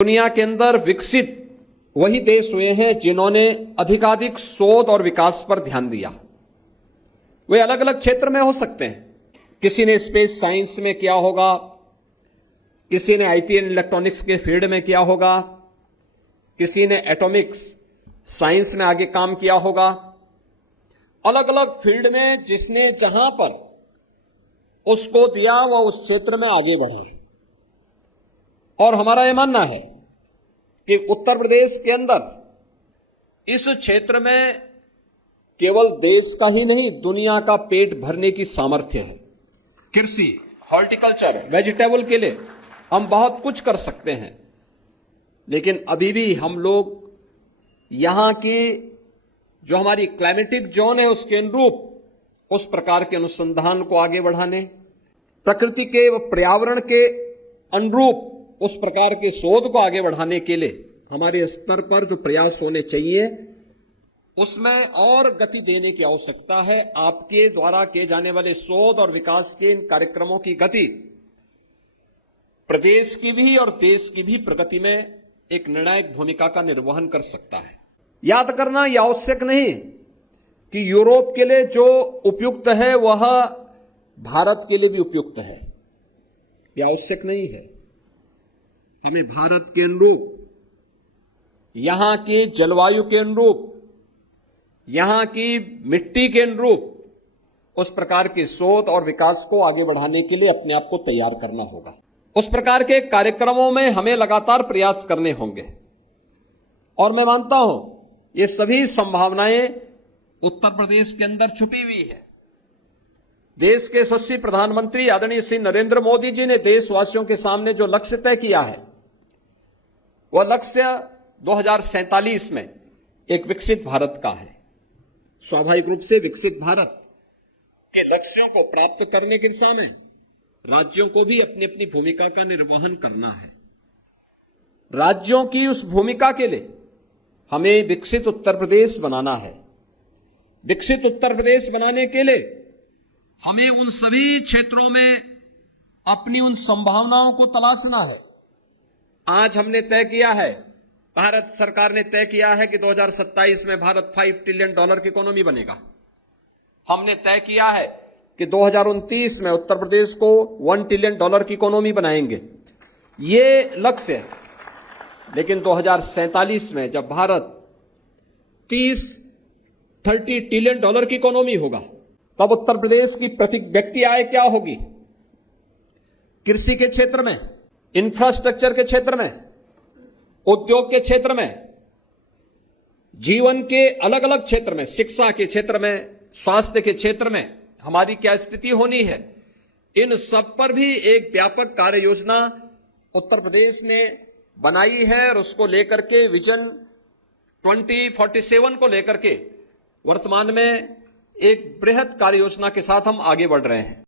दुनिया के अंदर विकसित वही देश हुए हैं जिन्होंने अधिकाधिक शोध और विकास पर ध्यान दिया। वे अलग अलग क्षेत्र में हो सकते हैं। किसी ने स्पेस साइंस में किया होगा, किसी ने आईटी एंड इलेक्ट्रॉनिक्स के फील्ड में किया होगा, किसी ने एटॉमिक्स साइंस में आगे काम किया होगा। अलग अलग फील्ड में जिसने जहां पर उसको दिया वह उस क्षेत्र में आगे बढ़ा। और हमारा यह मानना है कि उत्तर प्रदेश के अंदर इस क्षेत्र में केवल देश का ही नहीं दुनिया का पेट भरने की सामर्थ्य है। कृषि, हॉर्टिकल्चर, वेजिटेबल के लिए हम बहुत कुछ कर सकते हैं, लेकिन अभी भी हम लोग यहां की जो हमारी क्लाइमेटिक जोन है उसके अनुरूप उस प्रकार के अनुसंधान को आगे बढ़ाने, प्रकृति के व पर्यावरण के अनुरूप उस प्रकार के शोध को आगे बढ़ाने के लिए हमारे स्तर पर जो प्रयास होने चाहिए उसमें और गति देने की आवश्यकता है। आपके द्वारा किए जाने वाले शोध और विकास के इन कार्यक्रमों की गति प्रदेश की भी और देश की भी प्रगति में एक निर्णायक भूमिका का निर्वहन कर सकता है। याद करना यह आवश्यक नहीं कि यूरोप के लिए जो उपयुक्त है वह भारत के लिए भी उपयुक्त है, यह आवश्यक नहीं है। हमें भारत के अनुरूप, यहां के जलवायु के अनुरूप, यहां की मिट्टी के अनुरूप उस प्रकार के शोध और विकास को आगे बढ़ाने के लिए अपने आप को तैयार करना होगा। उस प्रकार के कार्यक्रमों में हमें लगातार प्रयास करने होंगे और मैं मानता हूं ये सभी संभावनाएं उत्तर प्रदेश के अंदर छुपी हुई है। देश के यशस्वी प्रधानमंत्री आदरणीय श्री नरेंद्र मोदी जी ने देशवासियों के सामने जो लक्ष्य तय किया है वह लक्ष्य 2047 में एक विकसित भारत का है। स्वाभाविक रूप से विकसित भारत के लक्ष्यों को प्राप्त करने की दिशा में राज्यों को भी अपनी अपनी भूमिका का निर्वहन करना है। राज्यों की उस भूमिका के लिए हमें विकसित उत्तर प्रदेश बनाना है। विकसित उत्तर प्रदेश बनाने के लिए हमें उन सभी क्षेत्रों में अपनी उन संभावनाओं को तलाशना है। आज हमने तय किया है, भारत सरकार ने तय किया है कि 2027 में भारत $5 ट्रिलियन की इकोनॉमी बनेगा। हमने तय किया है कि 2029 में उत्तर प्रदेश को $1 ट्रिलियन की इकोनॉमी बनाएंगे। ये लक्ष्य है, लेकिन 2047 में जब भारत 30 ट्रिलियन की इकोनॉमी होगा तब उत्तर प्रदेश की प्रति व्यक्ति आय क्या होगी? कृषि के क्षेत्र में, इंफ्रास्ट्रक्चर के क्षेत्र में, उद्योग के क्षेत्र में, जीवन के अलग अलग क्षेत्र में, शिक्षा के क्षेत्र में, स्वास्थ्य के क्षेत्र में हमारी क्या स्थिति होनी है, इन सब पर भी एक व्यापक कार्य योजना उत्तर प्रदेश ने बनाई है और उसको लेकर के विजन 2047 को लेकर के वर्तमान में एक बृहद कार्य योजना के साथ हम आगे बढ़ रहे हैं।